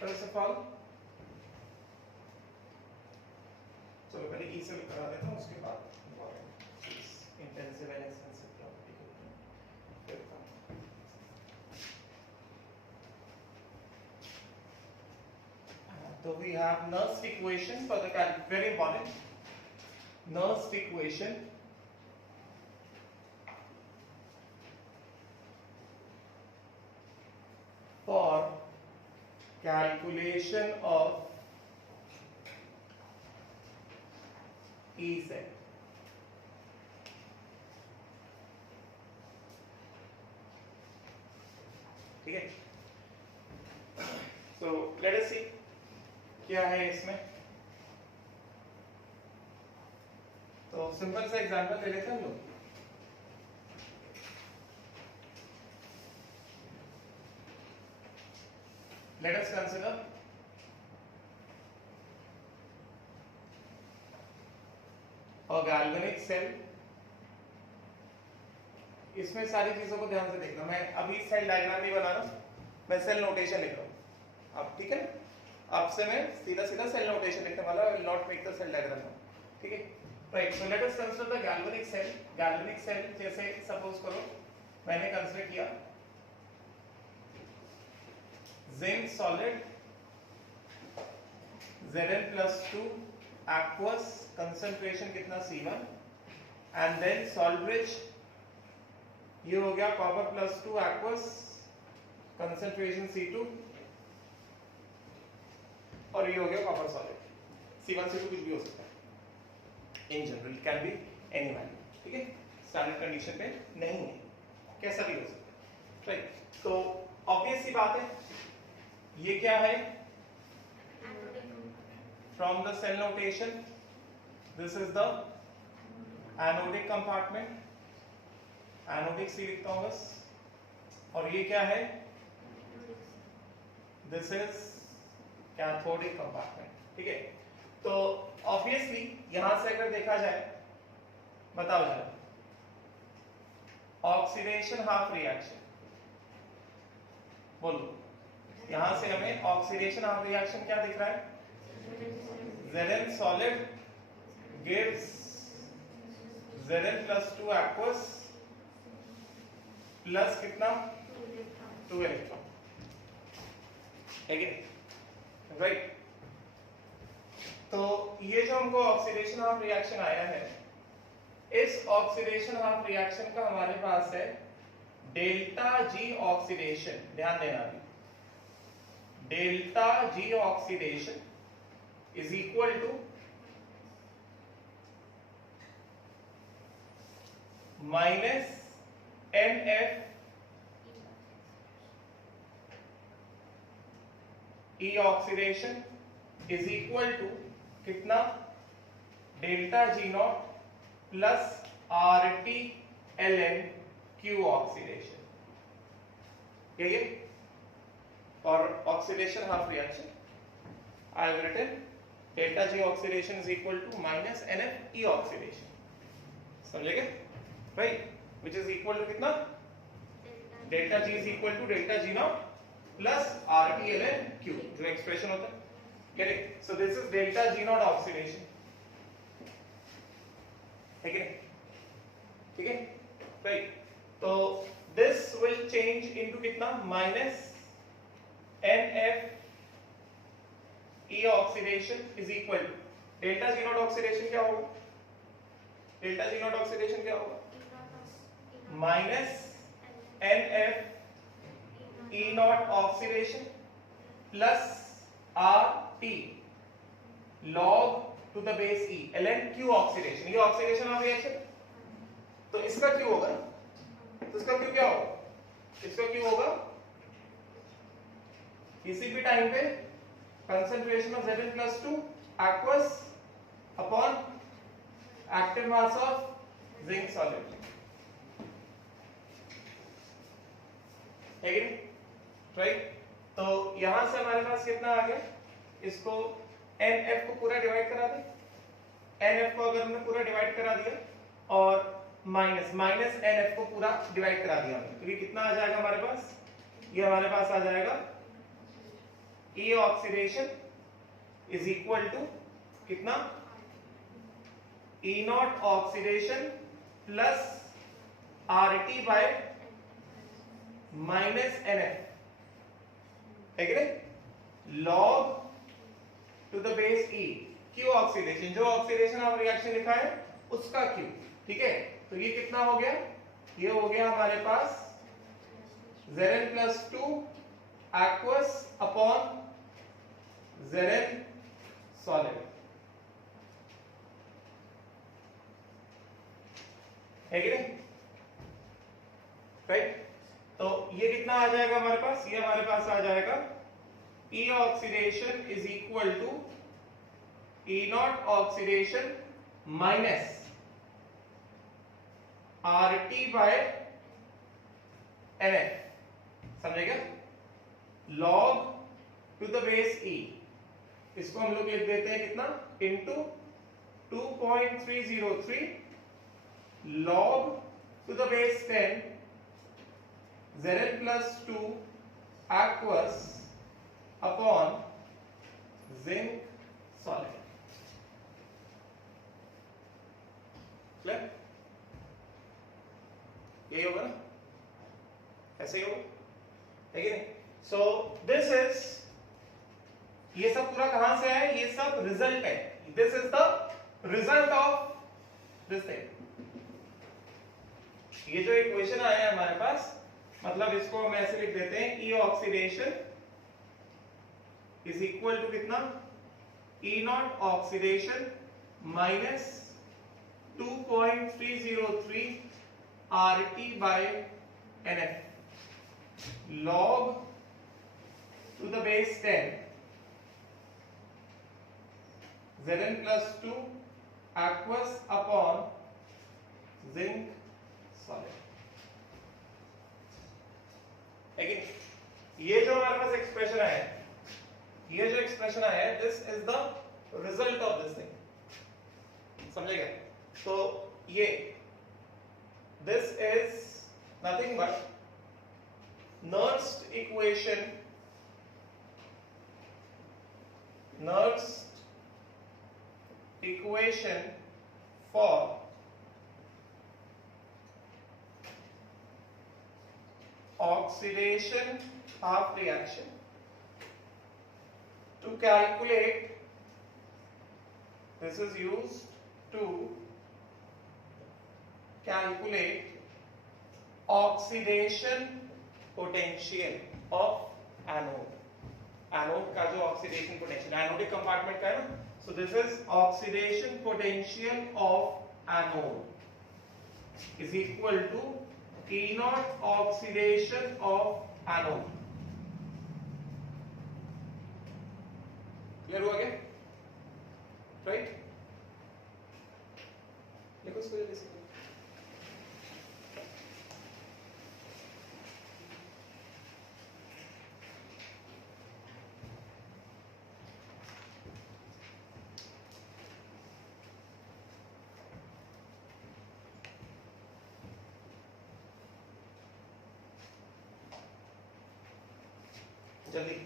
First of all चलो पहले ई से करा देता हूँ, उसके बाद इंटेंसिव एंड एक्सपेंसिव प्रॉपर्टी के ऊपर देखता हूँ। So we have Nernst equation for the very important Nernst equation for calculation of E set. ठीक है, so let us see क्या है इसमें। तो सिंपल सा एग्जांपल ले लेते हैं हम लोग। Let us consider a galvanic cell. इसमें सारी चीजों को ध्यान से देखना, मैं अभी सेल डायग्राम नहीं बना रहा, मैं सेल नोटेशन लिख रहा हूं। अब ठीक है, आपसे मैं सीधा सीधा सेल नोटेशन लिखने वाला, will not make the cell diagram. ठीक है, right. So let us consider the galvanic cell. Galvanic cell जैसे सपोज करो मैंने कंसीडर किया zinc solid Zn+2 aqueous, concentration कितना C1, एंड देन सॉल्ट ये हो गया कॉपर+2 aqueous, कंसंट्रेशन C2, और ये हो गया कॉपर सॉलिड C1 C2 कुछ भी हो सकता है, in general can be any value. ठीक है, स्टैंडर्ड कंडीशन पे नहीं है, कैसा भी हो सकता है, राइट। तो ऑब्वियस सी बात है, ये क्या है, from the cell notation this is the anodic compartment, anodic C लिखता हूं बस, और ये क्या है, दिस इज कैथोडिक कंपार्टमेंट। ठीक है, तो ऑब्वियसली यहां से अगर देखा जाए, बताओ जरा, ऑक्सीडेशन हाफ रिएक्शन, बोलो, यहां से हमें ऑक्सीडेशन हाफ रिएक्शन क्या दिख रहा है, Zn solid gives Zn+2 aqueous plus कितना 2 इलेक्ट्रॉन, राइट। तो ये जो हमको ऑक्सीडेशन हाफ रिएक्शन आया है, इस ऑक्सीडेशन हाफ रिएक्शन का हमारे पास है डेल्टा जी ऑक्सीडेशन। ध्यान देना, अभी delta G oxidation is equal to minus NF E oxidation is equal to कितना, delta G not plus RT ln Q oxidation. ये और oxidation half reaction I have written delta G oxidation is equal to minus NF E oxidation, समझेंगे, right, which is equal to कितना, delta G is equal to delta G naught plus RT ln Q, जो expression होता है, get it? So this is delta G naught oxidation, ठीक है, ठीक है, right। तो this will change into कितना, minus NF E oxidation is equal to delta G naught oxidation क्या होगा, डेल्टा G naught oxidation क्या होगा, minus NF E naught oxidation plus RT log to the base E ln Q oxidation। ये oxidation of reaction, तो इसका Q होगा, तो इसका Q क्या होगा, इसका Q होगा किसी भी टाइम पे concentration of Zn+2 aqueous upon active mass of zinc solid, right. तो यहां से हमारे पास कितना आ गया, इसको NF को पूरा डिवाइड करा दें, NF को अगर हमने पूरा डिवाइड करा दिया और माइनस NF को पूरा डिवाइड करा दिया, तो ये कितना आ जाएगा हमारे पास, ये हमारे पास आ जाएगा E oxidation is equal to कितना, E not oxidation plus RT by minus NF, है कि नहीं, log to the base E, Q oxidation, जो ऑक्सीडेशन ऑफ रिएक्शन लिखा है उसका Q, ठीक है। तो ये कितना हो गया, ये हो गया हमारे पास Zn plus 2 aqueous upon Zn solid, है कि नहीं, राइट। तो ये कितना आ जाएगा हमारे पास, ये हमारे पास आ जाएगा E oxidation is equal to E not oxidation minus RT by NF, समझेगा, log to the base E, इसको हम लोग लिख देते हैं कितना, into 2.303 log to the base 10 Zn plus 2 aqueous upon zinc solid, clear, यही होगा ना, ऐसे ही होगा, ठीक है। सो दिस इज, ये सब पूरा कहां से है, ये सब रिजल्ट है, this is the result of this thing. ये जो इक्वेशन आया है हमारे पास, मतलब इसको हम ऐसे लिख देते हैं, E oxidation is equal to कितना, E not oxidation minus 2.303 RT by NF log to the base 10 Zn plus 2 aqueous upon zinc solid, लेकिन ये जो हमारे पास एक्सप्रेशन आया है, ये जो एक्सप्रेशन आया है, this is the result of this thing, समझेगा। तो ये this is nothing but Nernst equation, Nernst equation for oxidation half reaction. To calculate, this is used to calculate oxidation potential of anode. Anode का जो oxidation potential, anodic compartment का है ना, so this is oxidation potential of anode is equal to E naught oxidation of anode, clear हुआ क्या, right, लिखो इसको जल्दी से। जल्दी,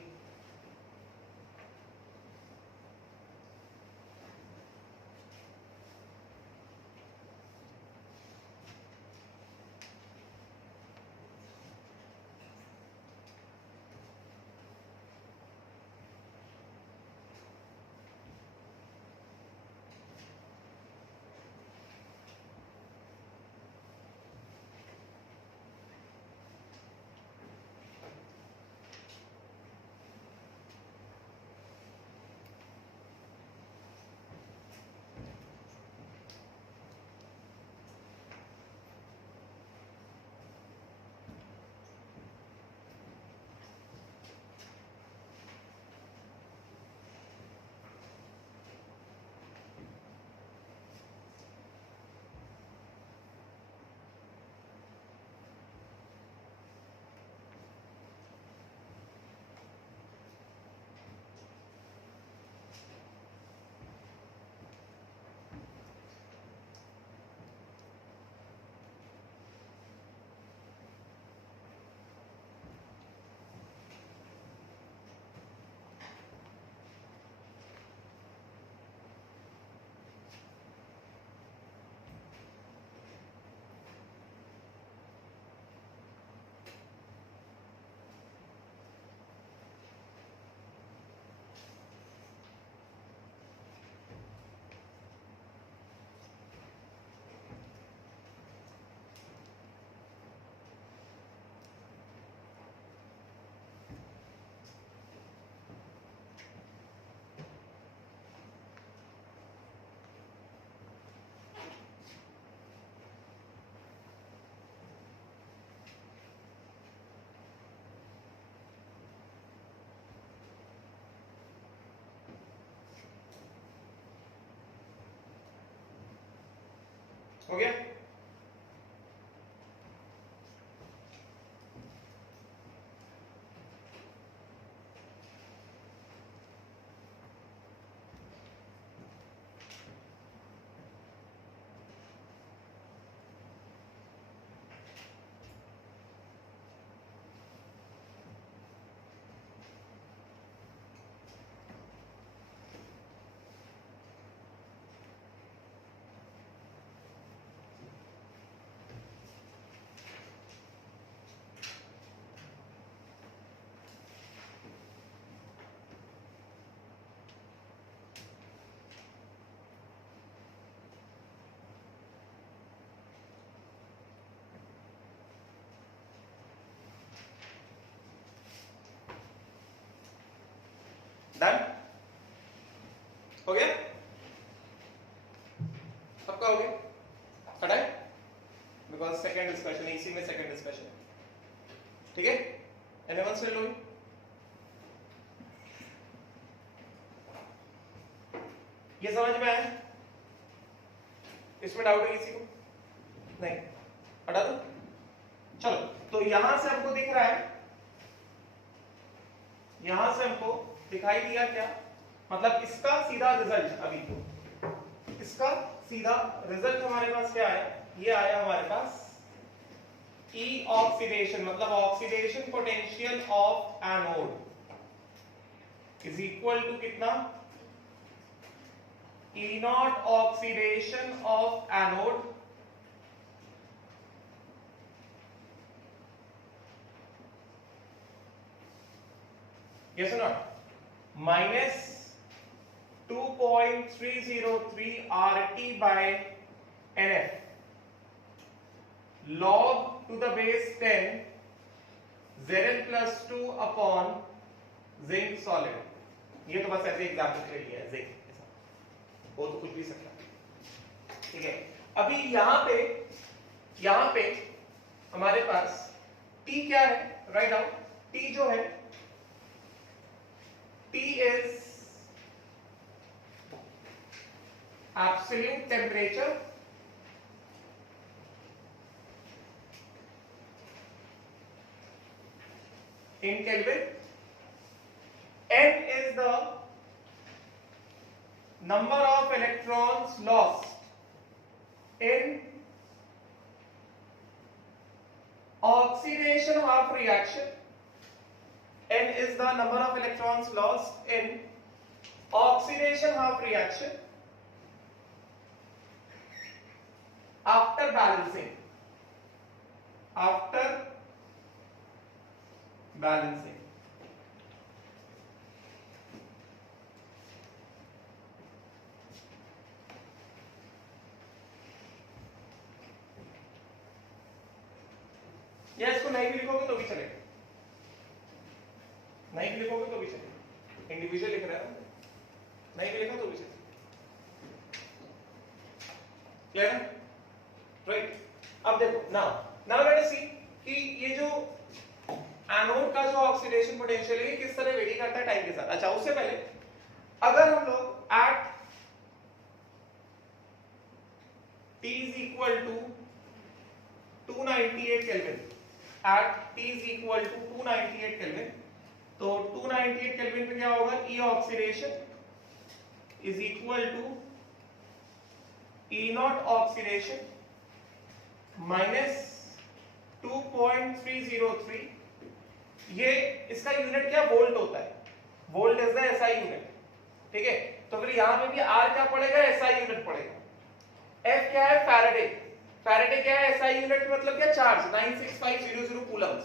हो गया? डन? हो गया? सबका हो गया? हटाए? बिकॉज सेकेंड डिस्कशन है, इसी में सेकेंड डिस्कशन है, ठीक है? एनीवन से लो, ये समझ में आया? इसमें डाउट है किसी को? नहीं, हटा दो। चलो, तो यहां से हमको दिख रहा है, यहां से हमको दिखाई दिया क्या, मतलब इसका सीधा रिजल्ट, अभी तो इसका सीधा रिजल्ट हमारे पास क्या है, ये आया हमारे पास E ऑक्सीडेशन, मतलब oxidation potential of anode is equal to कितना, E not oxidation of anode yes or not, minus 2.303 RT by NF log to the base 10 Zn plus 2 upon zinc solid। ये तो बस ऐसे एग्जाम्पल के लिए है, zinc वो तो कुछ भी सकता है, ठीक है? अभी यहां पे हमारे पास T क्या है, राइट डाउन, T जो है, T is absolute temperature in Kelvin. N is the number of electrons lost in oxidation half reaction. N is the number of electrons lost in oxidation half reaction after balancing. After balancing. या इसको नहीं भी लिखोगे तो भी चलेगा, नहीं भी लिखोगे तो भी चलेगा, इंडिविजुअल लिख रहा है, नहीं भी लिखो तो भी चलेगा, क्लियर? राइट? अब देखो, नाउ लेट अस सी कि ये जो एनोड का जो ऑक्सीडेशन पोटेंशियल है किस तरह वेरी करता है टाइम के साथ। अच्छा, उससे पहले अगर हम लोग at T is equal to 298 kelvin, at T is equal to 298 kelvin, तो 298 केल्विन पे क्या होगा, E oxidation is equal to E not oxidation minus 2.303, ये इसका यूनिट क्या, वोल्ट होता है, volt is the SI unit, ठीक है? तो फिर यहां पे भी आर क्या पड़ेगा, एसआई यूनिट पड़ेगा। एफ क्या है, फैराडे, फैराडे क्या है, एसआई यूनिट मतलब क्या, चार्ज 96500 कूलम्स,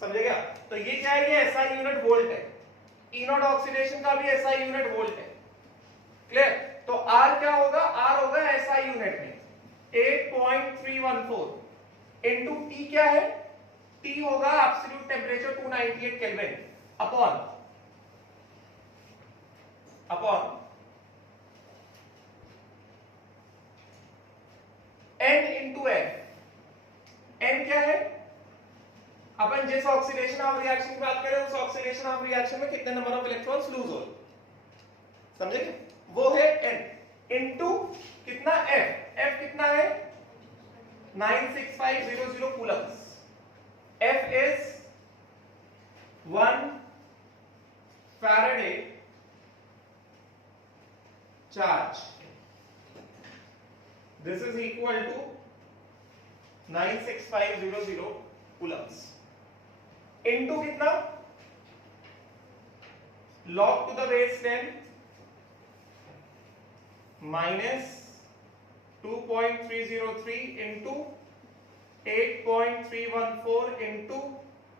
समझे क्या? तो ये क्या है, ये एसआई यूनिट वोल्ट है, ई नॉट ऑक्सीडेशन का भी एसआई यूनिट वोल्ट है, क्लियर? तो आर क्या होगा, आर होगा एसआई यूनिट में 8.314 इनटू टी क्या है, टी होगा absolute temperature 298 kelvin upon n into F. n क्या है, अपन जिस ऑक्सीडेशन ऑफ रिएक्शन की बात कर रहे हैं उस ऑक्सीडेशन ऑफ रिएक्शन में कितने नंबर ऑफ इलेक्ट्रॉन्स लूज हो, समझे? वो है n इंटू कितना f, f कितना है 96500 coulombs. F is 1 Faraday charge. This is equal to 96500 coulombs into कितना, log to the base 10 minus 2.303 into 8.314 into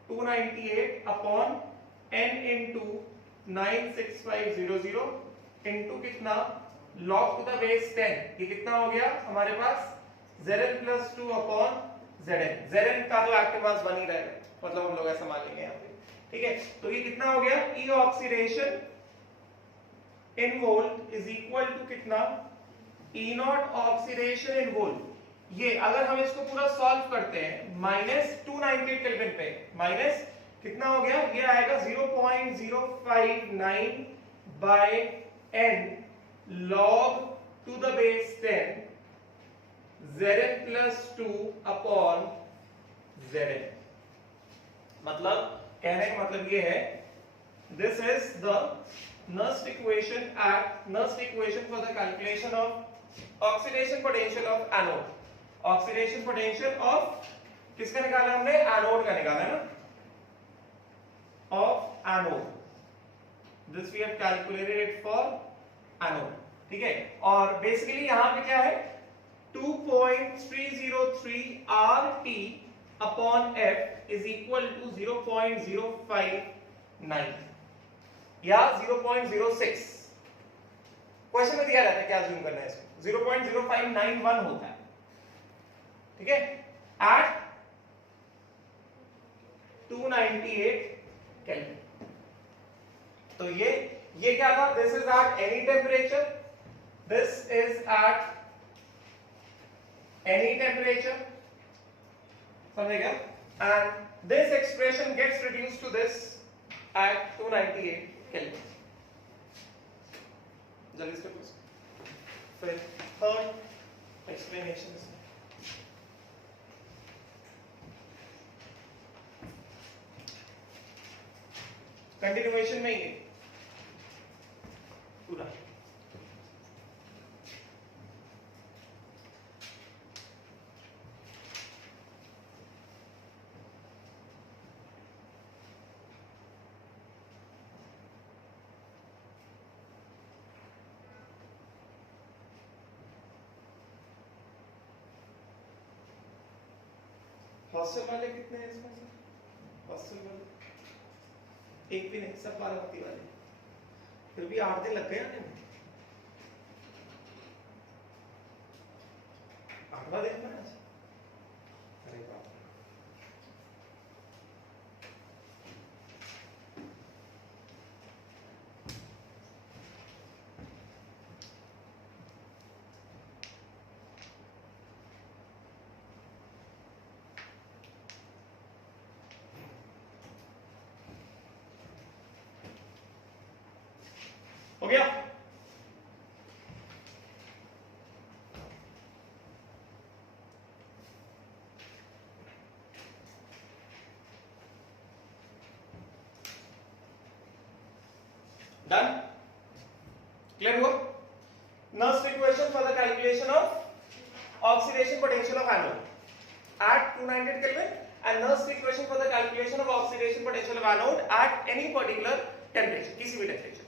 298 upon n into 96500 into कितना, log to the base 10. ये कितना हो गया हमारे पास Zn plus 2 upon Zn. Zn का तो active mass बन ही रहेगा, मतलब हम लोग ऐसा मान लेंगे यहाँ पे, ठीक है। तो ये कितना हो गया, E oxidation in volt is equal to कितना, E not oxidation in volt. ये अगर हम इसको पूरा सॉल्व करते हैं -298 केल्विन पे, माइनस कितना हो गया, ये आएगा 0.059 bye n log to the base 10 Zn plus 2 upon Zn। मतलब कहने का मतलब ये है, this is the Nernst equation for the calculation of oxidation potential of anode. Oxidation potential of किसका निकाला हमने, एनोड का निकाला है ना, of anode. This we have calculated it for anode, ठीक है। और बेसिकली यहाँ पे क्या है, 2.303 RT upon F is equal to 0.059 या 0.06। क्वेश्चन में दिया रहता है, क्या जूम करना है इसको, 0.0591 होता है, ठीक है, एट 298 केल्विन। तो ये क्या था, this is at any temperature, this is at any temperature, समझेगा, and this expression gets reduced to this at 298 Kelvin. जल्दी से पूछ, फिर third explanation is continuation में ही पूरा। हॉस्टल वाले कितने हैं इसमें से, हॉस्टल वाले एक भी नहीं, सब बारामती वाले, फिर भी 8 दिन लग गए आने में, 8वां दिन में आज, अरे बाप रे। हो गया, डन, क्लियर हुआ। Nernst equation for the calculation of oxidation potential of anode at 298 Kelvin and Nernst equation for the calculation of oxidation potential of anode at any particular temperature, किसी भी टेम्परेचर,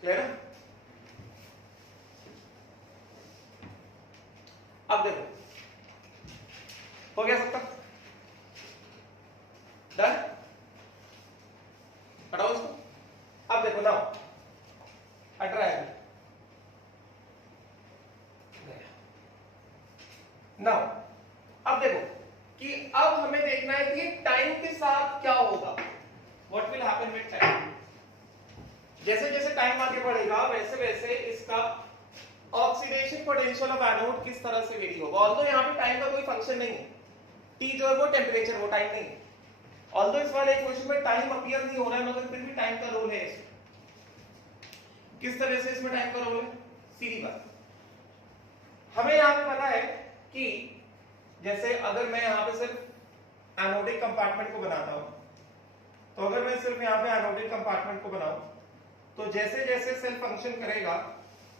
क्लियर है। अब देखो हो गया सबका, done, हटाओ इसको। अब देखो नाउ हट रहा है, नाउ अब देखो कि अब हमें देखना है कि टाइम के साथ क्या होगा, what will happen with time. जैसे जैसे टाइम आगे बढ़ेगा वैसे वैसे इसका ऑक्सीडेशन पोटेंशियल ऑफ एनोड किस तरह से वेरी होगा। ऑल्दो यहाँ पे टाइम का कोई फंक्शन नहीं है, टी जो है वो टेम्परेचर, वो टाइम नहीं है। ऑल्दो इस वाले इक्वेशन में टाइम अपीयर नहीं हो रहा है, मगर फिर भी टाइम का रोल है इसमें। किस तरह से इसमें टाइम का रोल है, सीधी बात, हमें यहाँ पे पता है कि जैसे अगर मैं यहाँ पे सिर्फ एनोडिक कंपार्टमेंट को बनाता हूं, तो अगर मैं सिर्फ यहाँ पे एनोडिक कंपार्टमेंट को बनाऊं तो जैसे जैसे सेल फंक्शन करेगा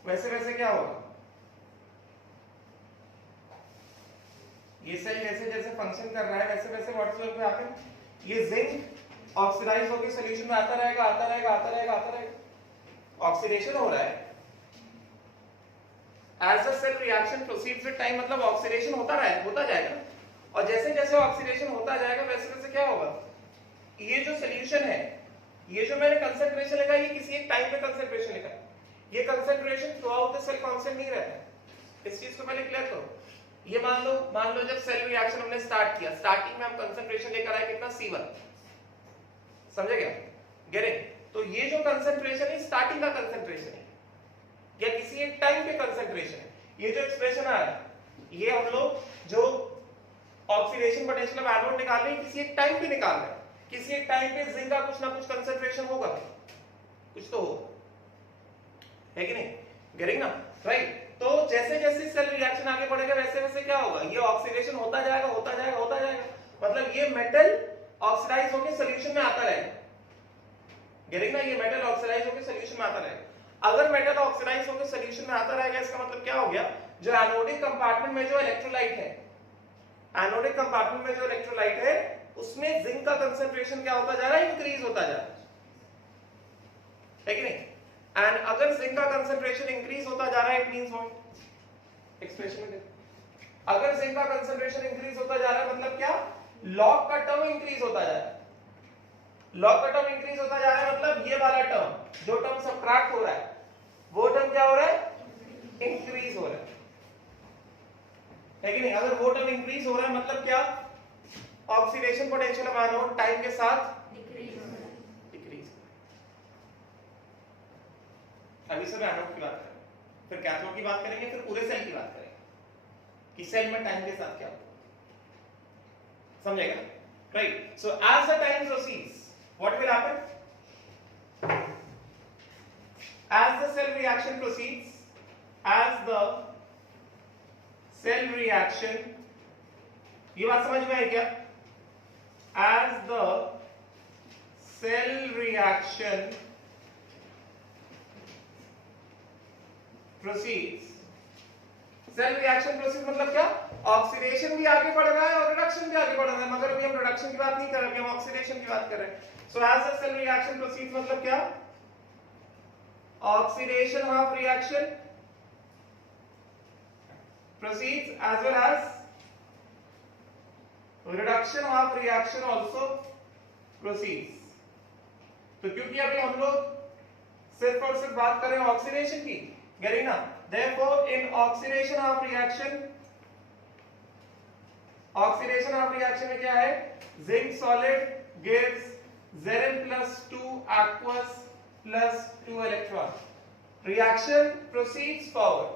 वैसे वैसे क्या होगा, ये सेल जैसे जैसे फंक्शन कर रहा है वैसे वैसे व्हाट विल हैपन, ये जिंक ऑक्सीडाइज होकर सॉल्यूशन में आता रहेगा आता रहेगा आता रहेगा आता रहेगा, ऑक्सीडेशन हो रहा है। As the cell reaction proceeds with time, मतलब ऑक्सीडेशन होता रहा होता जाएगा, और जैसे जैसे ऑक्सीडेशन होता जाएगा वैसे वैसे क्या होगा, ये जो सॉल्यूशन है, ये जो मैंने कंसंट्रेशन लिखा है ये किसी एक टाइम पे कंसंट्रेशन लिखा है, ये concentration throughout the cell constant नहीं रहता है। इस चीज को पहले क्लियर करो। ये मान लो जब सेल रिएक्शन हमने स्टार्ट किया, स्टार्टिंग में हम कंसंट्रेशन लेकर आए कितना, C1, समझे क्या, गेटिंग। तो ये जो कंसंट्रेशन है स्टार्टिंग का कंसंट्रेशन है या किसी एक टाइम पे कंसंट्रेशन है। ये जो एक्सप्रेशन आ रहा है ये हम लोग जो ऑक्सीडेशन पोटेंशियल ऑफ एनोड निकाल रहे हैं किसी एक टाइम पे निकाल रहे हैं, किसी एक टाइम पे जिंक का कुछ ना कुछ कंसंट्रेशन होगा, कुछ तो हो, है कि नहीं, गेटिंग ना, राइट। तो जैसे जैसे सेल रिएक्शन आगे बढ़ेगा वैसे वैसे क्या होगा, ये ऑक्सीडेशन होता जाएगा होता जाएगा होता जाएगा, मतलब ये मेटल ऑक्सीडाइज होकर सॉल्यूशन में आता रहेगा, गेटिंग ना, ये मेटल ऑक्सीडाइज होकर सॉल्यूशन में आता रहेगा। अगर मेटल ऑक्सीडाइज होकर सॉल्यूशन में आता रहेगा इसका मतलब क्या हो गया, जो एनोडिक कंपार्टमेंट में जो इलेक्ट्रोलाइट है, एनोडिक कंपार्टमेंट में जो इलेक्ट्रोलाइट है उसमें जिंक का कंसंट्रेशन क्या होता जा रहा है, इंक्रीज होता जा रहा है कि नहीं। एंड अगर जिंक का कंसंट्रेशन इंक्रीज होता जा रहा है इट मींस व्हाट, एक्सप्रेशन में अगर जिंक का कंसंट्रेशन इंक्रीज होता जा रहा है मतलब क्या, लॉग का टर्म इंक्रीज होता जा रहा है, लॉग का टर्म इंक्रीज होता जा रहा है मतलब ये वाला टर्म जो टर्म सबट्रैक्ट हो रहा है वो टर्म क्या हो रहा है, इंक्रीज हो रहा है कि नहीं। अगर वो टर्म इंक्रीज हो रहा है मतलब क्या, oxidation potential of anode time के साथ डिक्रीज हो रहा है। अभी सब एनोड की बात करें, फिर कैथोड की बात करेंगे, फिर पूरे सेल की बात करेंगे कि सेल में टाइम के साथ क्या होता है, समझेगा, right. So as the time proceeds what will happen, as the cell reaction proceeds, as the cell reaction, ये बात समझ में आई क्या, as the cell reaction proceeds, cell reaction process मतलब क्या, ऑक्सीडेशन भी आगे बढ़ रहा है और रिडक्शन भी आगे बढ़ रहा है, मगर अभी हम रिडक्शन की बात नहीं कर रहे, अभी हम ऑक्सीडेशन की बात कर रहे हैं। So as the cell reaction proceeds मतलब क्या, oxidation of reaction proceeds as well as reduction of reaction also proceeds. तो क्योंकि अभी हम लोग सिर्फ और सिर्फ बात कर रहे हैं ऑक्सीडेशन की, गेटिंग ना, therefore in oxidation of reaction में क्या है, zinc solid gives Zn plus 2 aqueous plus 2 electron, reaction proceeds forward,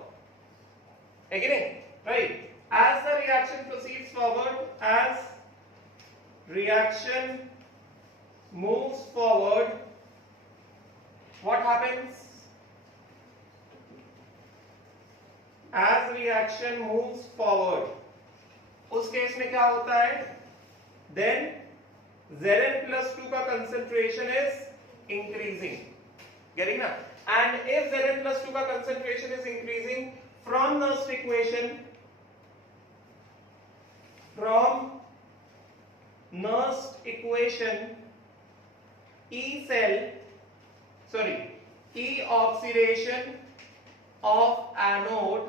है कि नहीं, right। as the reaction proceeds forward, as reaction moves forward, what happens, as reaction moves forward, उस case में क्या होता है, then Zn plus 2 का concentration is increasing, getting ना, and if Zn plus 2 का concentration is increasing, from Nernst equation, from Nernst equation, E oxidation of anode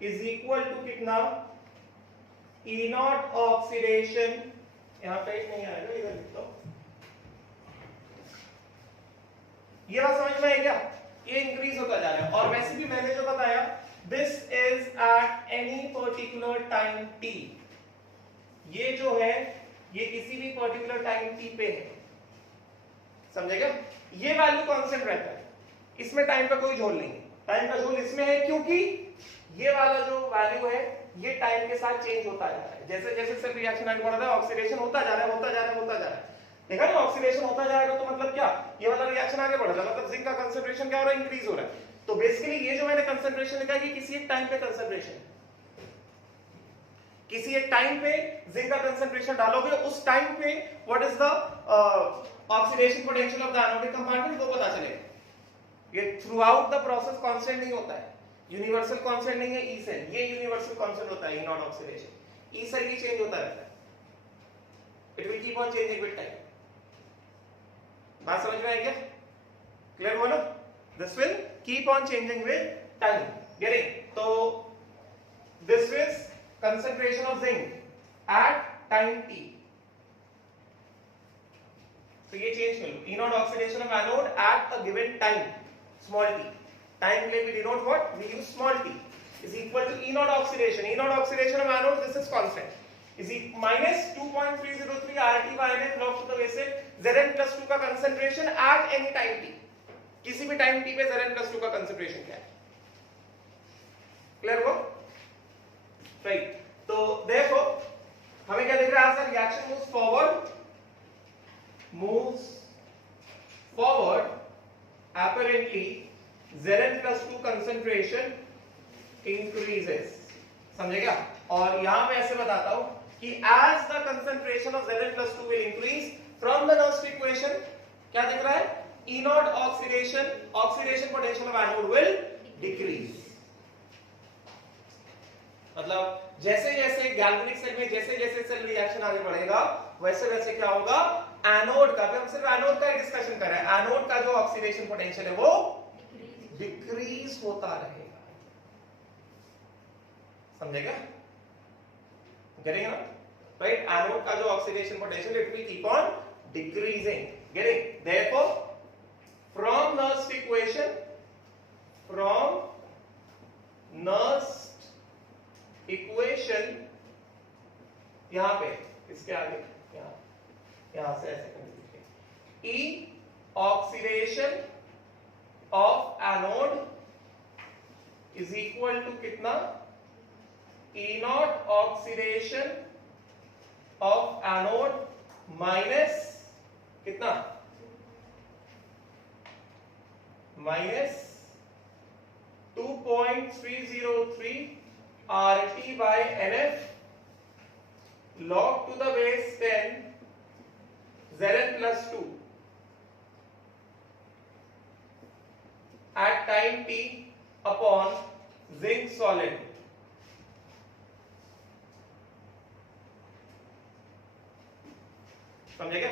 is equal to कितना, E not oxidation, यहां पे नहीं आएगा, इधर लिख दो, ये बात समझ में आई क्या, ये इंक्रीज होता जा रहा है। और वैसे भी मैंने जो बताया, this is at any particular time t, ये जो है ये किसी भी पर्टिकुलर टाइम t पे है, समझेगा, ये वैल्यू कांस्टेंट रहता है, इसमें टाइम का कोई झोल नहीं है, टाइम का झोल इसमें है क्योंकि ये वाला जो वैल्यू है ये टाइम के साथ चेंज होता जा रहा है, जैसे जैसे सेल रिएक्शन आगे बढ़ रहा है ऑक्सीडेशन होता जा रहा है, होता जा रहा है, होता जा रहा है, देखा ना, ऑक्सीडेशन होता जाएगा तो मतलब क्या, ये वाला रिएक्शन आगे बढ़ रहा है, मतलब जिंक का कंसंट्रेशन क्या हो रहा है, इंक्रीज हो रहा है। तो बेसिकली ये जो मैंने कंसंट्रेशन लिखा है, किसी एक टाइम पे कंसंट्रेशन, किसी एक टाइम पे जिंक का कंसंट्रेशन डालोगे, उस टाइम पे what is the oxidation potential of the anodic compartment, वो पता चलेगा। ये through out the process constant नहीं होता है, यूनिवर्सल कांस्टेंट नहीं है ई सेल, ये यूनिवर्सल कांस्टेंट होता है ई नॉट ऑक्सीडेशन। ई सेल भी चेंज होता रहता है, it will keep on changing with time. बात समझ में आई क्या? क्लियर बोलो? This will keep on changing with time. Getting? तो this is concentration of zinc at time t, तो ये चेंज कर लो, E naught oxidation of anode at a given time, small t, time के लिए we denote what, we use small t, is equal to E naught oxidation, E naught oxidation of anode, this is constant, is minus 2.303 RT by NF log to the base Zn plus 2 का concentration at any time t, किसी भी time t पे Zn plus 2 का concentration क्या है? Clear हो? Right, तो देखो हमें क्या दिख रहा है? Sir reaction moves forward apparently Zn plus 2 concentration increases, समझे क्या? और यहां पे ऐसे बताता हूं कि as the concentration of Zn plus 2 will increase from the Nernst equation, क्या दिख रहा है? E naught oxidation potential of anode will decrease। मतलब जैसे जैसे गैल्वेनिक सेल में जैसे जैसे सेल रिएक्शन आगे बढ़ेगा, वैसे वैसे क्या होगा? एनोड का, हम सिर्फ एनोड का ही डिस्कशन कर रहे हैं, एनोड का जो ऑक्सीडेशन पोटेंशियल है वो डिक्रीज होता रहेगा। समझेगा? करेंगे ना? राइट, एनोड का जो oxidation potential it will keep on decreasing. Getting? Therefore from Nernst equation, from Nernst equation, यहां पे इसके आगे यहां से ऐसे कर दीजिए, E oxidation of anode is equal to कितना? E naught oxidation of anode minus कितना? Minus 2.303 RT by NF log to the base 10 Zn plus 2 at time t upon zinc solid। समझे क्या?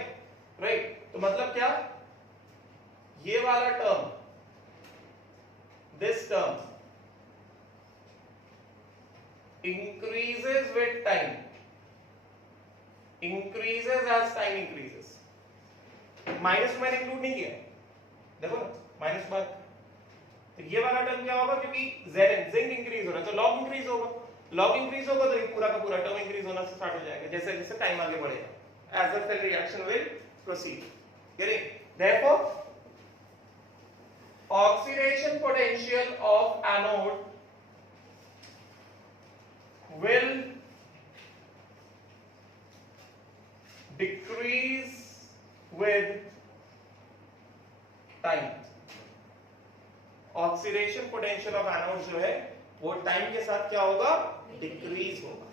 राइट, तो मतलब क्या? ये वाला term, this term increases with time, increases as time increases। Minus मैंने include नहीं किया, देखो ना माइनस बात, तो ये वाला टर्म क्या होगा? क्योंकि जिंक इंक्रीज हो रहा है तो लॉग इंक्रीज होगा, लॉग इंक्रीज होगा तो ये पूरा का पूरा टर्म इंक्रीज होना स्टार्ट हो जाएगा जैसे जैसे टाइम आगे बढ़ेगा, as the cell reaction will proceed। getting? therefore oxidation potential of anode will decrease with time। Oxidation potential of anode जो है वो टाइम के साथ क्या होगा? डिक्रीज होगा,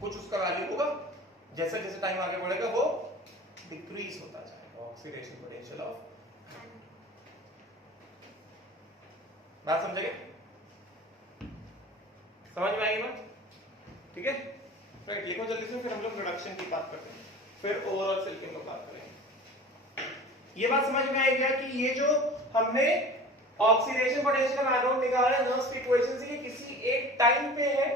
कुछ उसका वैल्यू होगा, जैसे जैसे टाइम आगे बढ़ेगा वो डिक्रीज होता जाएगा ऑक्सीडेशन पोटेंशियल ऑफ। बात समझे? समझ में आएगी बात? ठीक है, राइट, लिखो जल्दी से, फिर हम लोग प्रोडक्शन की बात करते हैं, फिर ओवरऑल सेल की हम लोग बात करेंगे। ये बात समझ में आई क्या कि ये जो हमने ऑक्सीडेशन पोटेंशियल ऑफ एनोड निकाला है नर्स्ट इक्वेशन से, ये किसी एक टाइम पे है,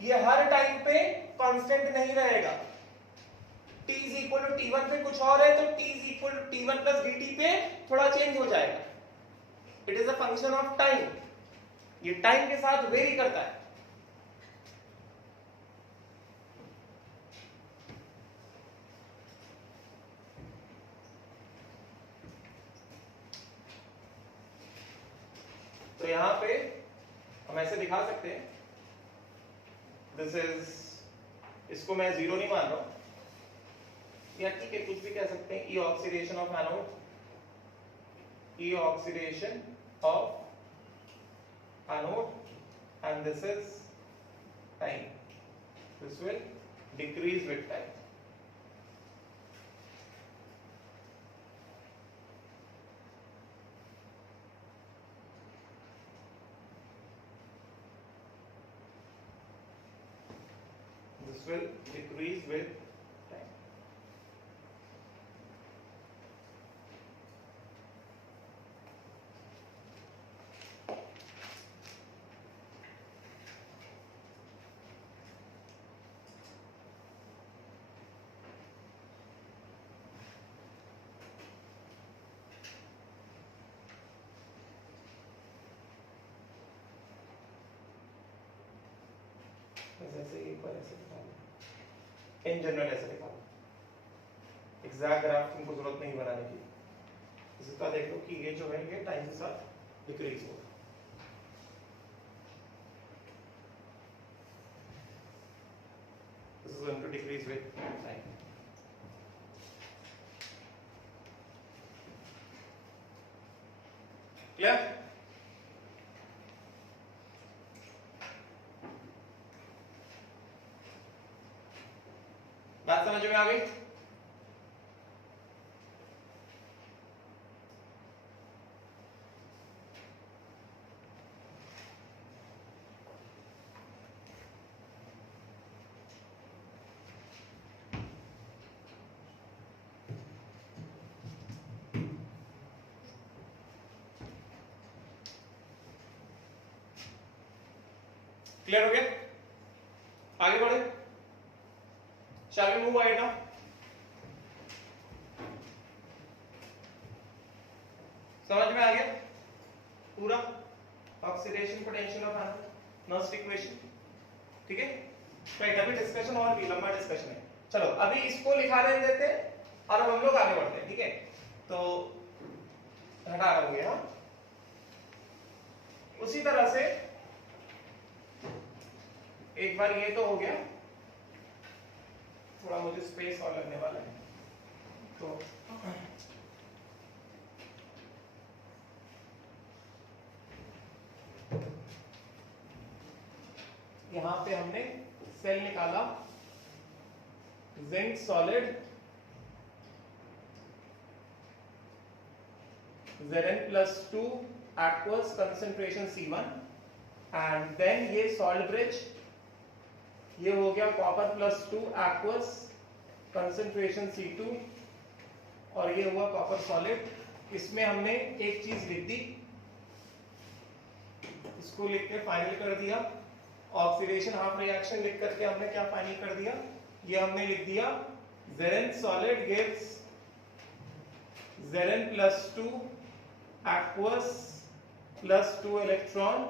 ये हर टाइम पे कांस्टेंट नहीं रहेगा। t is equal to t1 पे कुछ और है तो t is equal to t1 plus dt पे थोड़ा चेंज हो जाएगा। It is a function of time, ये टाइम के साथ वेरी करता है। तो यहां पे हम ऐसे दिखा सकते हैं, दिस इज, इसको मैं जीरो नहीं मान रहा हूं, या ठीक है कुछ भी कह सकते हैं, E oxidation of anode, E oxidation of anode, and this is time. This will decrease with time. This will decrease with time. ऐसे एक बार ऐसे दिखा लो, इन जनरल ऐसे दिखा लो, एग्जैक्ट ग्राफ तुमको जरूरत नहीं बनाने की। इसका देख लो कि ये जो है ये टाइम के साथ डिक्रीज होगा। This is going to decrease with time. Clear? बात समझ में आ गई? क्लियर हो गया? आगे बढ़े। Shall we move ahead now? समझ में आ गया पूरा oxidation potential of anode, Nernst equation. ठीक है, राइट। अभी डिस्कशन और भी लंबा डिस्कशन है। चलो अभी इसको लिखा रहने देते और अब हम लोग आगे बढ़ते हैं। ठीक है, तो हटा रहा हूं यहां। उसी तरह से एक बार ये तो हो गया, थोड़ा मुझे स्पेस और लगने वाला है, तो यहां पे हमने सेल निकाला zinc solid Zn+2 aqueous concentration C1, and then ये सॉल्ट ब्रिज, ये हो गया copper+2 aqueous concentration C2, और ये हुआ कॉपर सॉलिड। इसमें हमने एक चीज लिख दी, इसको लिख के फाइनल कर दिया। ऑक्सीडेशन हाफ रिएक्शन लिख करके हमने क्या फाइनल कर दिया, ये हमने लिख दिया Zn solid gives Zn+2 aqueous +2 electron,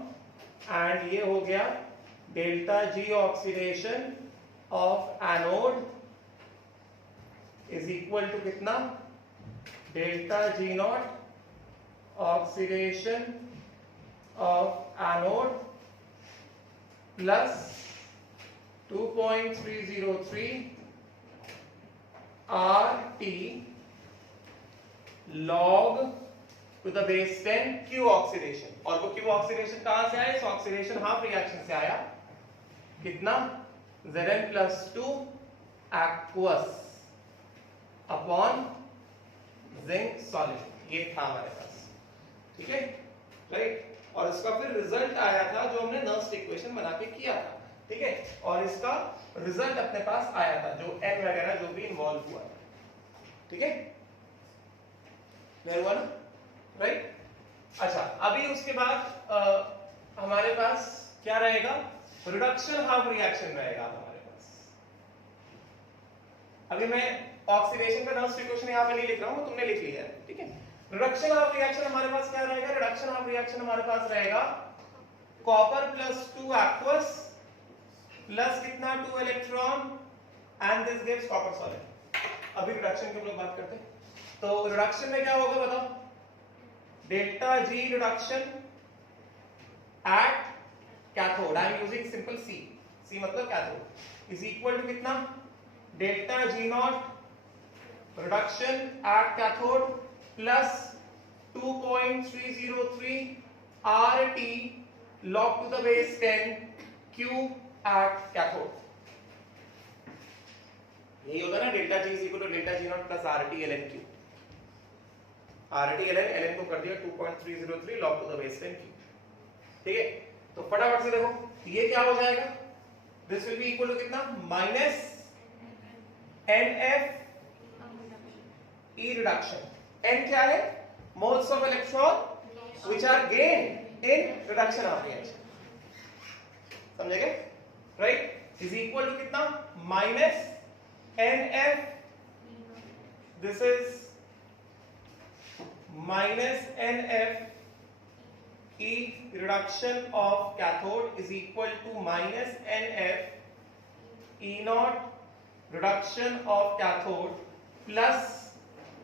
and ये हो गया delta G oxidation of anode is equal to कितना, delta G0 oxidation of anode plus 2.303 RT log to the base 10 Q oxidation. और वो Q ऑक्सीडेशन कहां से आया, इस ऑक्सीडेशन हाफ रिएक्शन से आया। कितना, Zn+2 aqueous upon zinc solid, ये था हमारे पास। ठीक है, राइट। और इसका फिर रिजल्ट आया था जो हमने नर्स्ट इक्वेशन बना के किया था। ठीक है, और इसका रिजल्ट अपने पास आया था जो n वगैरह जो भी इन्वॉल्व हुआ था। ठीक है, क्लियर हुआ ना, राइट। अच्छा, अभी उसके बाद हमारे पास क्या रहेगा, रिडक्शन हाफ रिएक्शन रहेगा हमारे पास। अभी मैं ऑक्सीडेशन का नर्स्ट इक्वेशन यहां पे नहीं लिख रहा हूं, तुमने लिख लिया है। ठीक है, रिडक्शन हाफ रिएक्शन हमारे पास क्या रहेगा, रिडक्शन हाफ रिएक्शन हमारे पास रहेगा copper+2 aqueous प्लस कितना 2 electron, and this gives copper solid. अभी रिडक्शन की हम लोग बात करते हैं, तो रिडक्शन में क्या होगा बताओ, delta G reduction at cathode, I am using simple C मतलब कैथोड, इज इक्वल टू कितना, delta G0 reduction at cathode plus 2.303 RT log to the base 10 Q at cathode. यही होगा ना delta G is equal to delta G not plus RT ln Q. RT ln को कर दिया 2.303 log to the base 10 Q. ठीक है, तो फटाफट से देखो ये क्या हो जाएगा, this will be equal to कितना, minus NF E reduction. N क्या है, moles of electron which are gained in reduction of reaction. समझेंगे, राइट, इज इक्वल टू कितना, minus NF, this is minus NF E reduction of cathode is equal to minus NF E naught reduction of cathode plus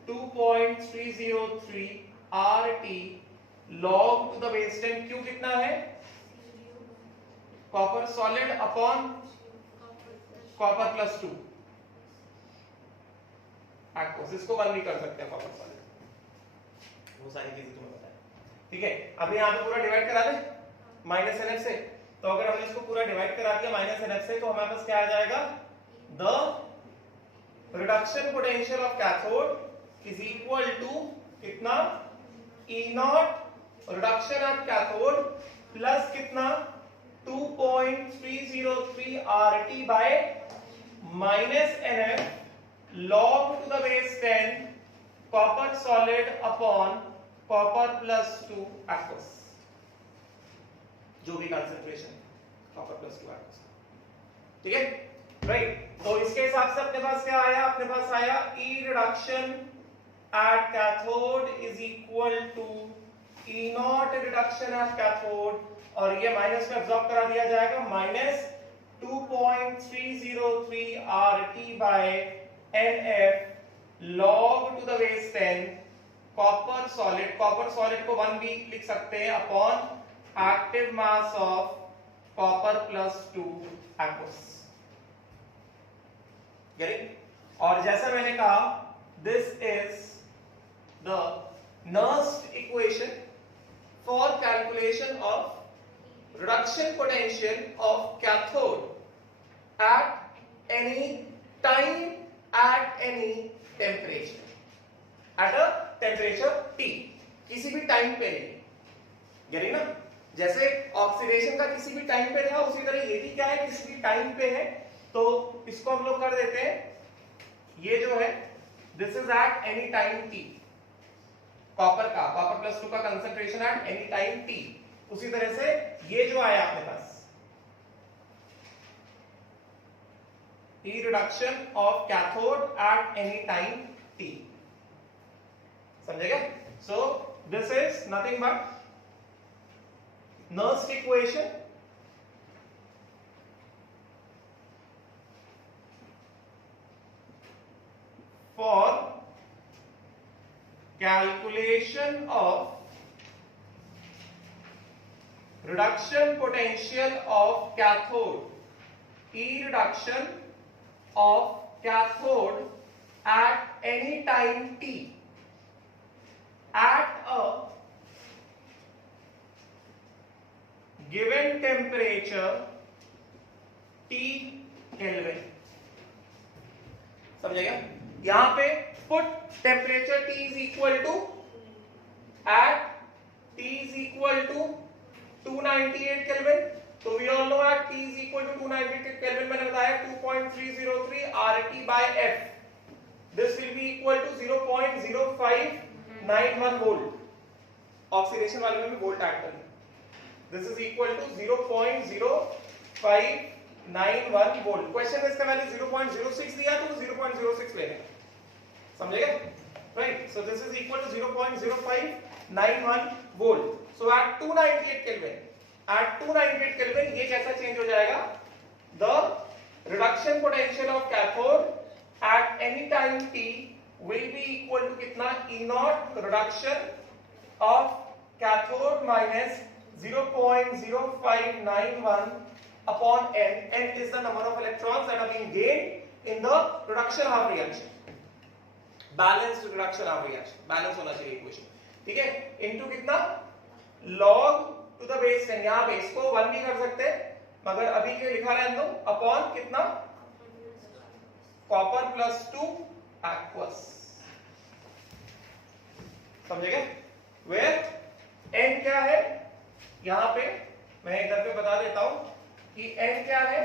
2.303 RT log to the base 10 Q कितना है, copper solid upon copper plus 2 aqueous. इसको one भी कर सकते हैं copper solid, वो सारी चीजें तुम्हें पता है. ठीक है, अभी यहां पे पूरा डिवाइड करा दे माइनस NF से. तो अगर हमने इसको पूरा डिवाइड करा दिया माइनस NF से, तो हमारे पास क्या आ जाएगा, the reduction potential of cathode is equal to कितना, E not reduction of cathode plus कितना, 2.303 RT by minus NF log to the base 10 copper solid upon copper plus 2 aqueous. जो भी कंसेंट्रेशन कॉपर प्लस 2 aqueous. ठीक है, right. तो इसके हिसाब से अपने पास क्या आया, अपने पास आया E reduction at cathode is equal to E naught reduction at cathode, और ये माइनस में एब्सॉर्ब करा दिया जाएगा, minus 2.303 RT by NF log to the base 10 copper solid. Copper solid को 1 भी लिख सकते हैं upon active mass of copper plus 2 aqueous. Getting? और जैसा मैंने कहा, this is the Nernst equation for calculation of reduction potential of cathode at any time at any temperature, at a temperature T, किसी भी टाइम पे नहीं. यानी ना, जैसे ऑक्सीडेशन का किसी भी टाइम पे था, उसी तरह ये भी क्या है, किसी भी टाइम पे है. तो इसको हम लोग कर देते हैं, ये जो है this is at any time T. Copper का, कॉपर प्लस 2 का concentration at any time T. उसी तरह से ये जो आया अपने पास, E reduction of cathode at any time T. समझेगा? So this is nothing but Nernst equation for calculation of reduction potential of cathode. E reduction of cathode at any time T at a given temperature T Kelvin. समझेगा? यहां पे put temperature T is equal to at T is equal to 298 Kelvin. So we all know at T is equal to 298 Kelvin. मैंने बताया 2.303 RT by F. This will be equal to 0.0591 volt. Oxidation वाले में भी volt add करना. This is equal to 0.0591 volt. Question में इसका value 0.06 दिया तो 0.06 लेना. समझेगा? Right. So this is equal to 0.0591 volt. So at 298 Kelvin. At 298 Kelvin ये कैसा चेंज हो जाएगा? The reduction potential of cathode at any time T will be equal to कितना? E naught reduction of cathode minus 0.0591 upon N. N is the number of electrons that are being gained in the reduction half reaction. Balanced reduction half reaction. Balance होना चाहिए equation. ठीक है, into कितना log to the base 10, यहां base को 1 भी कर सकते हैं मगर अभी के लिखा रहने दो, अपॉन कितना कॉपर प्लस 2 एक्वस, समझे गए? वेयर n क्या है, यहां पे मैं इधर पे बता देता हूं कि n क्या है,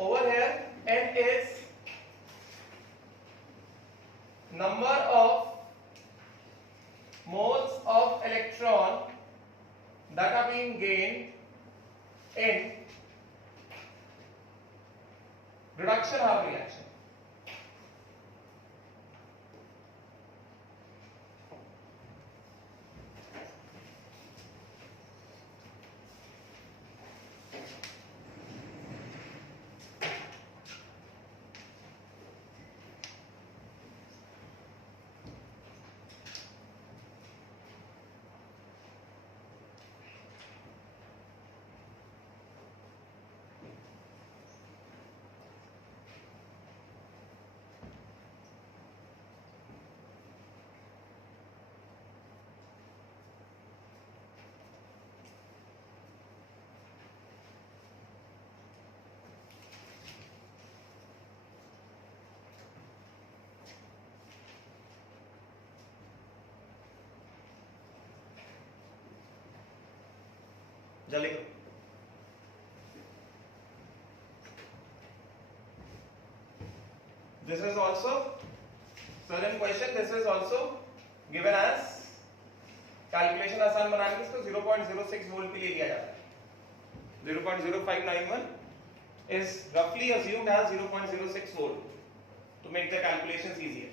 over here n is number of moles of electron that are being gained in reduction half reaction. जल्दी करो। This is also certain question. This is also given as calculation आसान बनाने के इसको 0.06 वोल्ट के लिए लिया जाता है। 0.0591 is roughly assumed as 0.06 volt to make the calculations easier.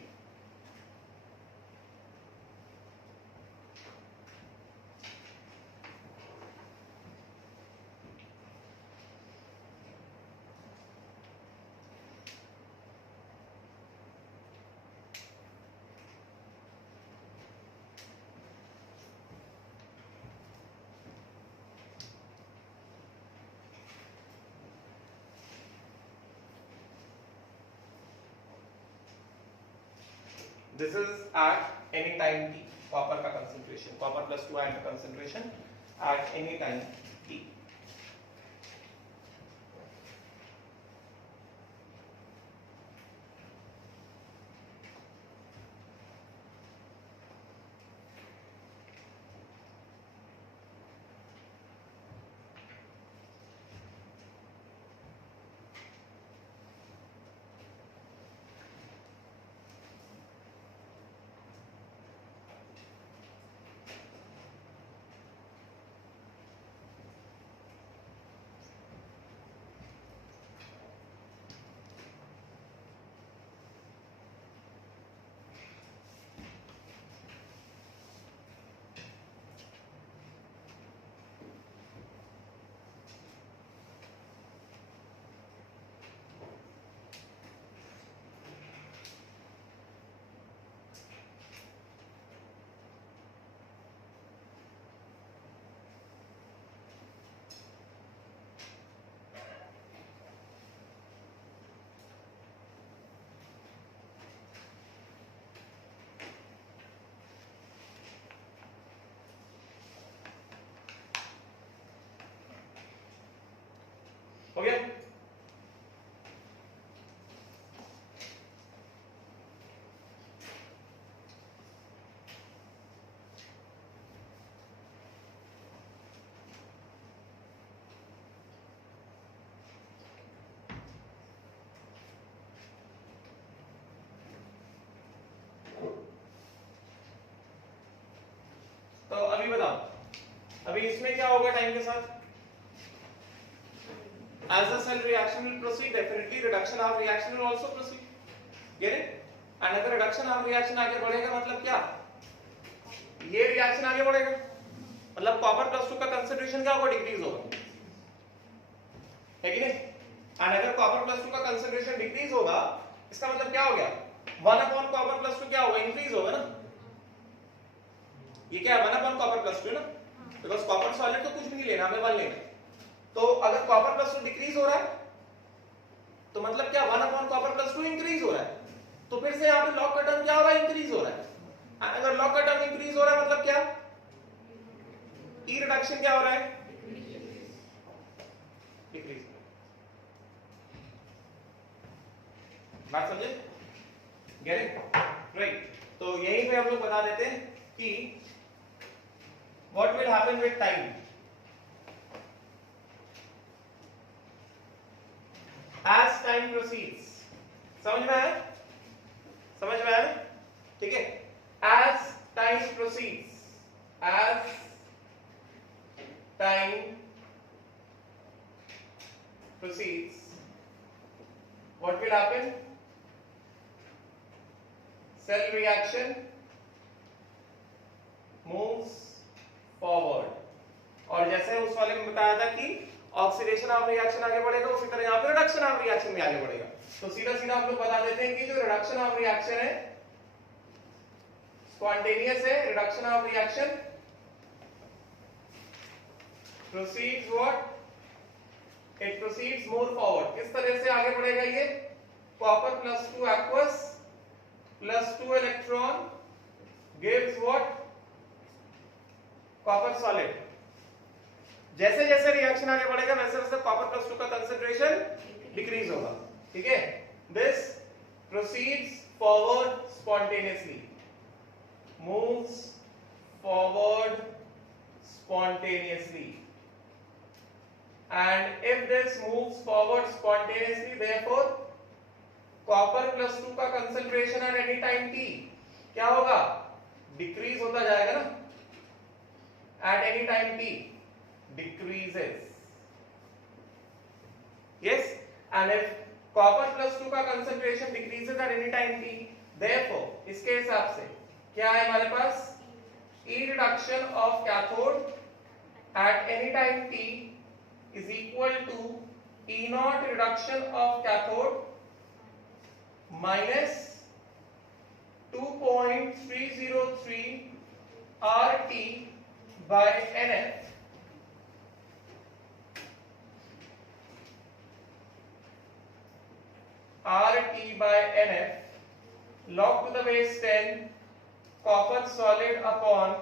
This is at any time t, copper का concentration, copper plus 2 ion का concentration at any time t. हो गया? तो अभी बताओ, अभी इसमें क्या होगा टाइम के साथ? As the cell reaction will proceed, definitely reduction of reaction will also proceed. Get it? And अगर reduction of reaction आगे बढ़ेगा मतलब क्या? ये reaction आगे बढ़ेगा, मतलब copper plus 2 का concentration क्या होगा? Decrease होगा, है कि नहीं? And अगर copper plus 2 का concentration decrease होगा, इसका मतलब क्या हो गया? 1 upon copper plus 2 क्या होगा? Increase होगा ना? ये क्या है? 1 upon copper plus 2 ना? Because copper solid तो कुछ भी नहीं लेना, हमें 1 लेना। तो अगर कॉपर प्लस 2 डिक्रीज हो रहा है तो मतलब क्या 1 अपॉन कॉपर प्लस 2 इंक्रीज हो रहा है, तो फिर से यहाँ पे लॉग का टर्म क्या हो रहा है? इंक्रीज हो रहा है। अगर लॉग का टर्म इंक्रीज हो रहा है मतलब क्या, ई रिडक्शन क्या हो रहा है, डिक्रीज। बात समझे, गेट इट, राइट। तो यही पे हम लोग बता देते हैं कि what will happen with time as time proceeds। समझ में आया, समझ में आया, ठीक है। as time proceeds, as time proceeds, what will happen, cell reaction moves forward। और जैसे उस वाले में बताया था कि ऑक्सीडेशन ऑफ रिएक्शन आगे बढ़ेगा, उसी तरह यहाँ पे रिडक्शन ऑफ रिएक्शन भी आगे बढ़ेगा। तो सीधा सीधा हम लोग बता देते हैं कि जो रिडक्शन ऑफ रिएक्शन है स्पॉन्टेनियस है, reduction of reaction proceeds what, it proceeds more forward. किस तरह से आगे बढ़ेगा ये, copper +2 aqueous +2 electron gives what, copper solid. जैसे जैसे रिएक्शन आगे बढ़ेगा वैसे वैसे कॉपर +2 का कंसंट्रेशन डिक्रीज होगा, ठीक है। This proceeds forward spontaneously, moves forward spontaneously, and if this moves forward spontaneously, therefore copper +2 का concentration at any time t क्या होगा, डिक्रीज होता जाएगा ना, at any time t decreases, yes, and if copper +2 का concentration decreases at any time t, therefore इसके हिसाब से क्या है हमारे पास, E reduction of cathode at any time t is equal to E naught reduction of cathode minus 2.303 RT by NF RT by NF log to the base 10 copper solid upon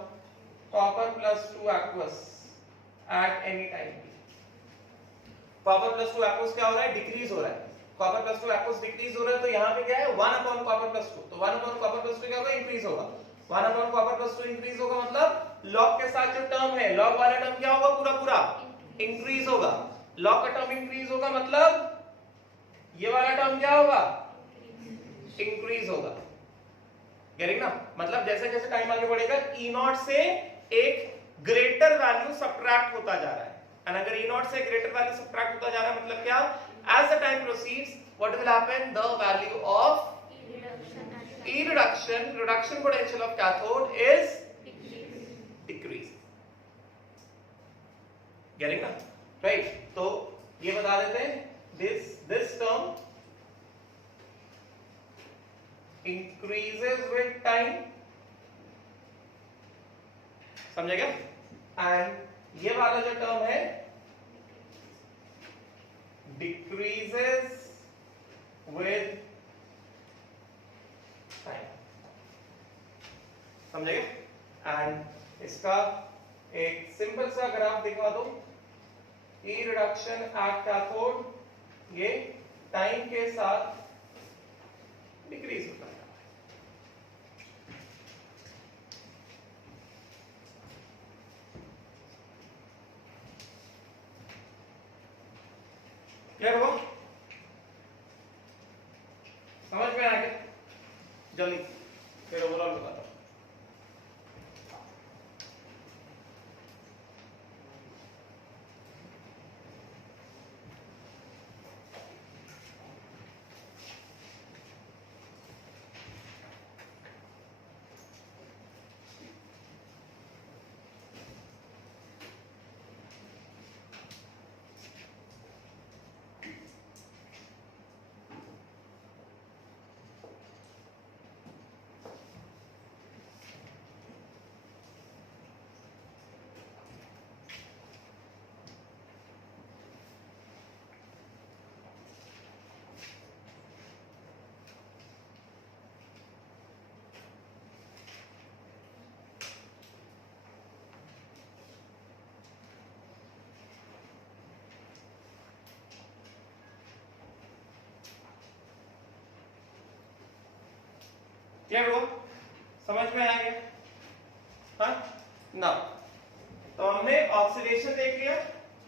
copper +2 aqueous at any time। copper +2 aqueous क्या हो रहा है, decrease हो रहा है, copper +2 aqueous decrease हो रहा है, तो यहाँ पे क्या है 1 upon copper +2, तो 1 upon copper +2 क्या होगा, इंक्रीज होगा। 1 upon copper +2 इंक्रीज होगा मतलब log के साथ जो टर्म है, log वाला टर्म क्या होगा, पूरा पूरा इंक्रीज होगा। log का टर्म इंक्रीज होगा मतलब ये वाला टर्म क्या होगा, इंक्रीज होगा। गेटिंग ना, मतलब जैसे जैसे टाइम आगे बढ़ेगा E नॉट से एक ग्रेटर वैल्यू सब्ट्रैक्ट होता जा रहा है, और अगर E नॉट से ग्रेटर वैल्यू सब्ट्रैक्ट होता जा रहा है मतलब क्या, as the time proceeds what will happen, the value of E reduction potential of cathode is decrease। Getting ना, राइट। तो ये बता देते हैं this term increases with time, समझे क्या, एंड ये वाला जो टर्म है decreases with time, समझे क्या। एंड इसका एक सिंपल सा ग्राफ दिखा दो, E रिडक्शन एट कैथोड ये टाइम के साथ डिक्रीज होता है। क्लियर हुआ, समझ में आ गया, जल्दी फिर ओवरऑल बताता हूं। क्लियर हुआ? समझ में आ गया? हाँ ना, तो हमने ऑक्सीडेशन देख लिया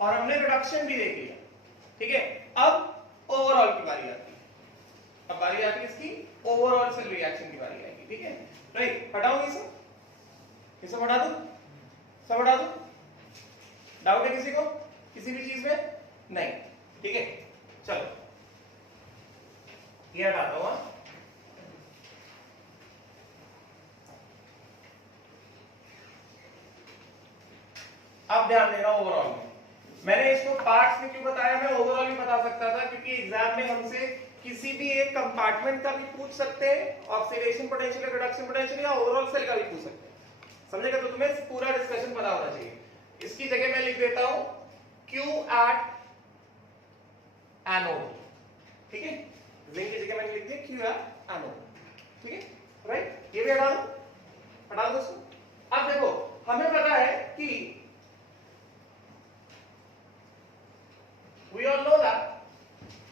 और हमने रिडक्शन भी देख लिया, ठीक है। अब ओवरऑल की बारी आती है, अब बारी आती है इसकी ओवरऑल सेल रिएक्शन की बारी आएगी, ठीक है। राइट, हटाओ ये सब हटा दो, सब हटा दो। डाउट है किसी को किसी भी चीज में? नहीं, ठीक है। चलो ये हटाता हूं। अब ध्यान देना ओवरऑल में, मैंने इसको पार्ट्स में क्यों बताया, मैं ओवरऑल भी बता सकता था क्योंकि एग्जाम में हमसे किसी भी एक कंपार्टमेंट का भी पूछ सकते हैं, ऑक्सीडेशन पोटेंशियल, रिडक्शन पोटेंशियल, या ओवरऑल सेल का भी पूछ सकते हैं, समझेगा? तो तुम्हें पूरा डिस्कशन पता होना चाहिए। इसकी जगह मैं लिख देता हूं Q at एनोड, ठीक है। जिंक की जगह मैंने लिख दिया Q at एनोड, ठीक है। राइट, ये भी हटा दो दोस्तों। अब देखो हमें पता है कि we all know that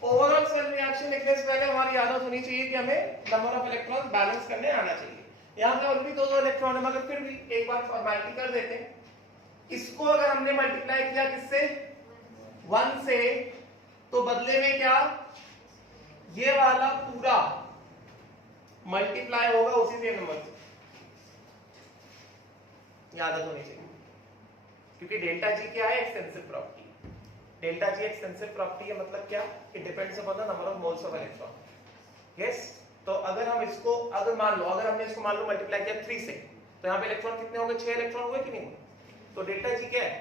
overall cell reaction लिखने से पहले हमारी आदत होनी चाहिए कि हमें नंबर ऑफ इलेक्ट्रॉन बैलेंस करने आना चाहिए। यहां पे ऑलरेडी दो इलेक्ट्रॉन है, मगर फिर भी एक बार फॉर्मेलिटी कर देते हैं। इसको अगर हमने मल्टीप्लाई किया किससे? 1 से, तो बदले में क्या, ये वाला पूरा मल्टीप्लाई होगा उसी सेम नंबर से। आदत होनी चाहिए, क्योंकि डेल्टा जी क्या है? Extensive property. डेल्टा जी एक्सटेंसिव प्रॉपर्टी है, मतलब क्या? It depends upon the number of moles of electron. Yes, तो अगर हम इसको, अगर मान लो, अगर हमने इसको मान लो मल्टीप्लाई किया 3 से, तो यहाँ पे इलेक्ट्रॉन कितने होंगे? 6 इलेक्ट्रॉन हुए कि नहीं हुए? तो डेल्टा जी क्या है?